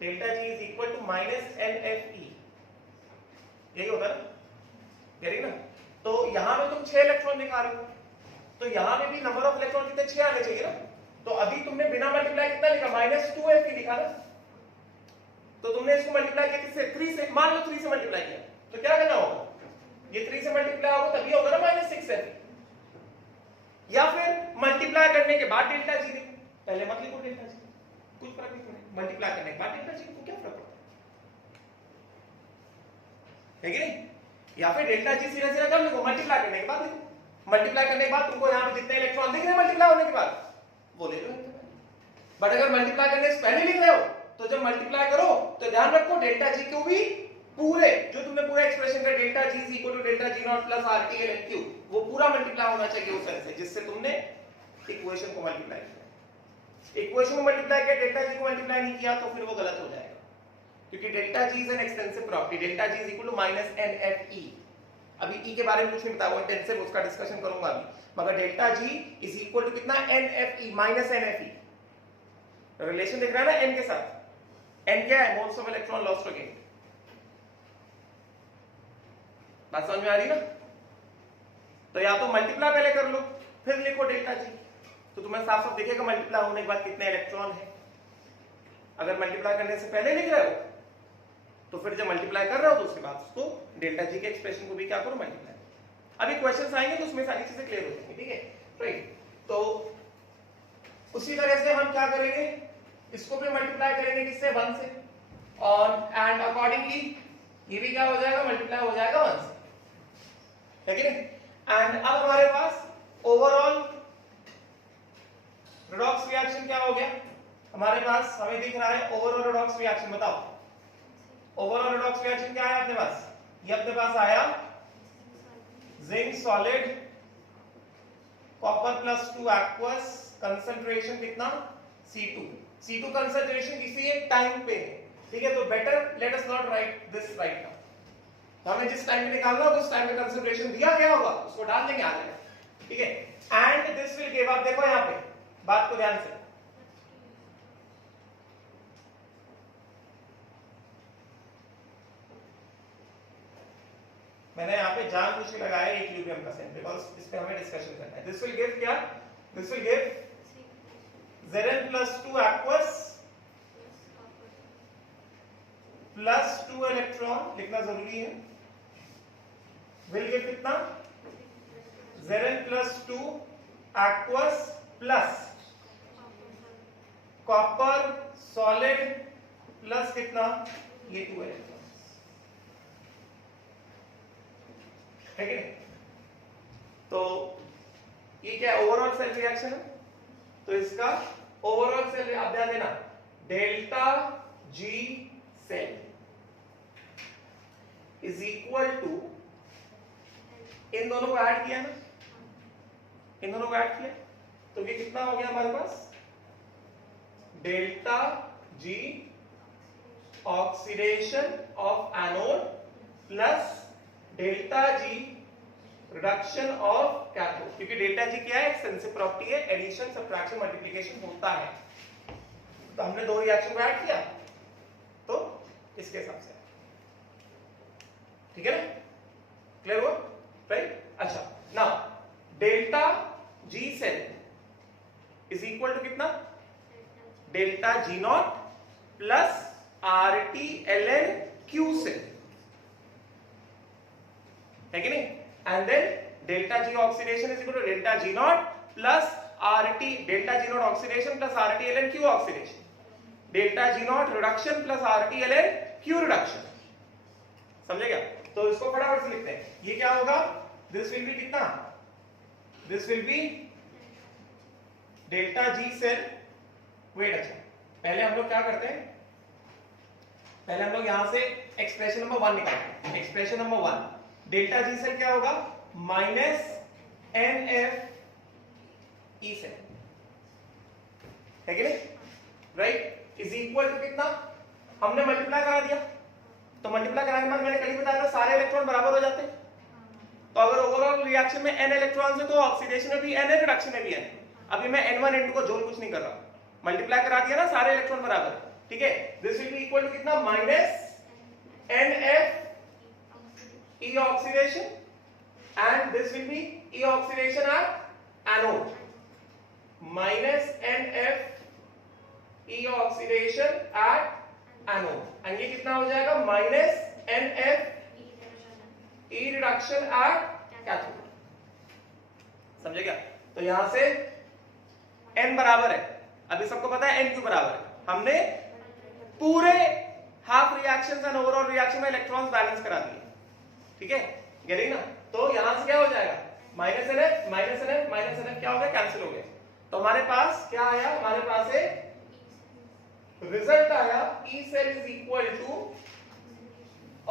Delta G is equal to minus NFE, यही होता है ना, कह ना? तो यहां पे तुम 6 इलेक्ट्रॉन दिखा रहे हो, तो यहां पे भी नंबर ऑफ इलेक्ट्रॉन कितने? 6 आने चाहिए ना। तो अभी तुमने बिना मल्टीप्लाई कितना लिखा? -2Fe लिखा ना। तो तुमने इसको मल्टीप्लाई किया किससे? 3 से। मान लो 3 से मल्टीप्लाई किया, तो क्या करना होगा? ये 3 से मल्टीप्लाई होगा तभी होगा ना -6Fe। या फिर मल्टीप्लाई करने के बाद डेल्टा जी लिखो, पहले मत लिखो डेल्टा जी, कुछ फर्क नहीं पड़ेगा। मल्टीप्लाई करने के बाद डेल्टा जी को क्या फर्क पड़ता है कि नहीं? या फिर डेल्टा जी सीधा सीधा कर लिखो, मल्टीप्लाई करने के बाद लिखो। मल्टीप्लाई करने के बाद तुमको यहां पे जितने इलेक्ट्रॉन दिख रहे हैं मल्टीप्लाई होने के बाद, वो ले लो। बट अगर मल्टीप्लाई करने से पहले लिख रहे हो, तो जब मल्टीप्लाई करो तो ध्यान रखो डेल्टा जी को भी पूरे, जो तुमने पूरा एक्सप्रेशन का delta G is equal to delta G not plus RT ln Q, वो पूरा मल्टीप्लाई होना चाहिए उस तरह से जिससे तुमने इक्वेशन को मल्टीप्लाई किया। इक्वेशन को मल्टीप्लाई किया, डेल्टा जी को मल्टीप्लाई नहीं किया, तो फिर वो गलत हो जाएगा, क्योंकि delta G is an extensive property. Delta G is equal to -NFE। अभी E के बारे में कुछ नहीं बताया, इंटेंसिव उसका डिस्कशन करूंगा अभी, मगर delta G is equal to कितना? NFE, -NFE। रिलेशन दिख रहा है ना N के साथ? N क्या है? Moles of electron lost again. बात समझ में आ रही ना? तो या तो मल्टीप्लाई पहले कर लो, फिर लिखो डेल्टा जी, तो तुम्हें साफ साफ दिखेगा मल्टीप्लाई होने के बाद कितने इलेक्ट्रॉन है। अगर मल्टीप्लाई करने से पहले लिख रहे हो, तो फिर जब मल्टीप्लाई कर रहे हो तो उसके बाद उसको डेल्टा जी के एक्सप्रेशन को भी क्या करो? मल्टीप्लाई। अभी क्वेश्चंस आएंगे तो उसमें सारी चीजें क्लियर हो जाएंगी, ठीक है? राइट, तो उसी तरह से हम क्या करेंगे? इसको भी मल्टीप्लाई करेंगे किससे? 1 से, और एंड अकॉर्डिंगली ये भी क्या हो जाएगा? मल्टीप्लाई हो जाएगा 1 से, है कि नहीं? एंड अब हमारे पास ओवरऑल रेडॉक्स रिएक्शन क्या हो गया हमारे पास? हमें दिख रहा है ओवरऑल रेडॉक्स रिएक्शन। बताओ ओवरऑल रेडॉक्स रिएक्शन क्या है अपने पास? ये अपने पास आया zinc solid, copper +2 aqueous, concentration कितना? C2। C2 कंसंट्रेशन किसी एक टाइम पे है, ठीक है? तो better let us not right this right now. हमें जिस टाइम पे निकालना होगा उस टाइम पे कंसंट्रेशन दिया गया होगा, उसको डाल देंगे आ जाएगा, ठीक है? एंड दिस विल गिव, आप देखो यहां पे बात को ध्यान से, मैंने यहां पे जानबूझ के लगाया इक्विलिब्रियम का साइन, बिकॉज़ इस पे हमें डिस्कशन करना है। दिस विल गिव क्या? This will give Zn +2 aqueous +2 electron, लिखना जरूरी है, विल गिव कितना? Zn +2 aqueous plus copper solid plus कितना? ये 2 इलेक्ट्रॉन, है कि नहीं? तो ये क्या ओवरऑल सेल रिएक्शन है, तो इसका ओवरऑल सेल, आप ध्यान देना, delta G cell is equal to, इन दोनों को ऐड किया ना, इन दोनों को ऐड किया, तो ये कितना हो गया हमारे पास, delta G oxidation of anode plus delta G reduction of cathode, क्योंकि डेल्टा जी क्या है, एक्सटेंसिव प्रॉपर्टी है, एडिशन सब्ट्रैक्शन मल्टीप्लिकेशन होता है, तो हमने दो रिएक्शन को ऐड किया, तो इसके हिसाब से, ठीक है ना, क्लियर हुआ, राइट। अच्छा, now delta G cell is equal to कितना, delta G not plus R T L N Q cell, है कि नहीं, and then delta G oxidation is equal to delta G not plus R T, delta G naught oxidation plus R T L N Q oxidation, delta G naught reduction plus R T L N Q reduction, समझेगा। तो इसको फटाफट से लिखते हैं, ये क्या होगा, दिस विल बी कितना, this will be delta G cell, wait, अच्छा पहले हम लोग क्या करते हैं, पहले हम लोग यहां से एक्सप्रेशन नंबर 1 निकालते हैं, expression number 1, delta G cell क्या होगा, minus N F E cell, है कि नहीं, राइट, इज इक्वल टू कितना, हमने मल्टीप्लाई करा दिया, तो मल्टीप्लाई कराने के बाद मैंने कल ही बताया था सारे इलेक्ट्रॉन बराबर हो जाते हैं, तो अगर ओवरऑल रिएक्शन में n इलेक्ट्रॉन्स है तो ऑक्सीडेशन में भी n है, रिडक्शन में भी n। अभी मैं n1 n2 को जोड़ कुछ नहीं कर रहा, मल्टीप्लाई करा दिया ना, सारे इलेक्ट्रॉन बराबर, ठीक है, this will be equal to कितना, minus nf e oxidation and this will be e oxidation at anode, minus nf e oxidation at anode, and ये कितना हो जाएगा, minus nf e reduction at cathode, समझेगा। तो यहां से n बराबर है, अभी सबको पता है n क्यों बराबर है, हमने पूरे half reaction and overall reaction में इलेक्ट्रॉन्स बैलेंस करा दिए, ठीक है, गेटिंग ना। तो यहां से क्या हो जाएगा, minus N F minus N F minus N F क्या हो गया, कैंसिल हो गया, तो हमारे पास क्या आया, हमारे पास एक रिजल्ट आया, E cell is equal to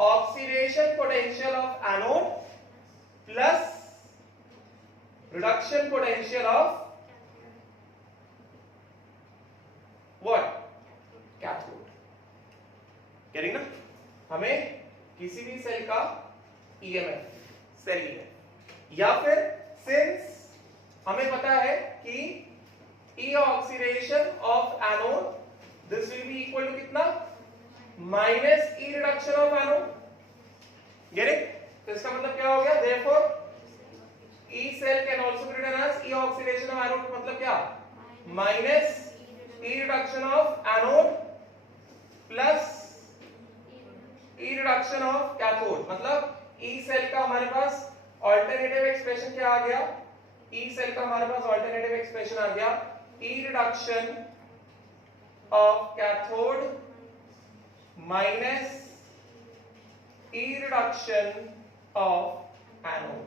oxidation potential of anode plus reduction potential of what, cathode, getting ना। हमें किसी भी सेल का ईएमएफ, सेल ईएमएफ, या फिर सिंस हमें पता है कि E oxidation of anode, this will be equal to कितना, minus E reduction of anode, get it, तो इसका मतलब क्या हो गया, therefore E cell can also be written as E oxidation of anode, मतलब क्या, minus E reduction of anode plus E reduction of cathode, मतलब ई सेल का हमारे पास ऑल्टरनेटिव एक्सप्रेशन क्या आ गया, ई सेल का हमारे पास ऑल्टरनेटिव एक्सप्रेशन आ गया, E reduction of cathode minus E reduction of anode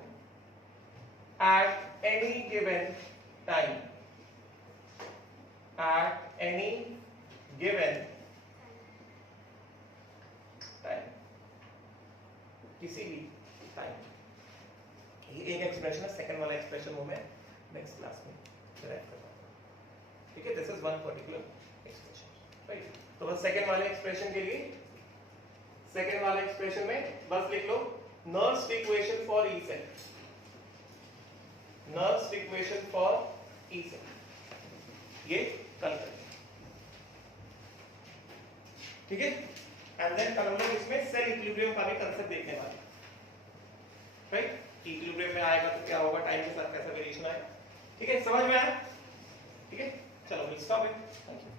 at any given time, at any given time, किसी भी टाइम। ये एक एक्सप्रेशन है, सेकंड वाला एक्सप्रेशन वो मैं नेक्स्ट क्लास में डिराइव करता हूं, ठीक है, this is one particular expression, right. तो बस सेकंड वाले एक्सप्रेशन के लिए, सेकंड वाले एक्सप्रेशन में बस लिख लो Nernst equation for E cell, Nernst equation for E cell, ये कल करेंगे, ठीक है, एंड देन कल हम लोग इसमें सेल इक्विलिब्रियम का भी कांसेप्ट देखने वाले, राइट, इक्विलिब्रियम में आएगा तो क्या होगा, टाइम के साथ कैसा वेरिएशन आएगा, ठीक है, समझ में आया, ठीक है, चलो will stop it, thank you.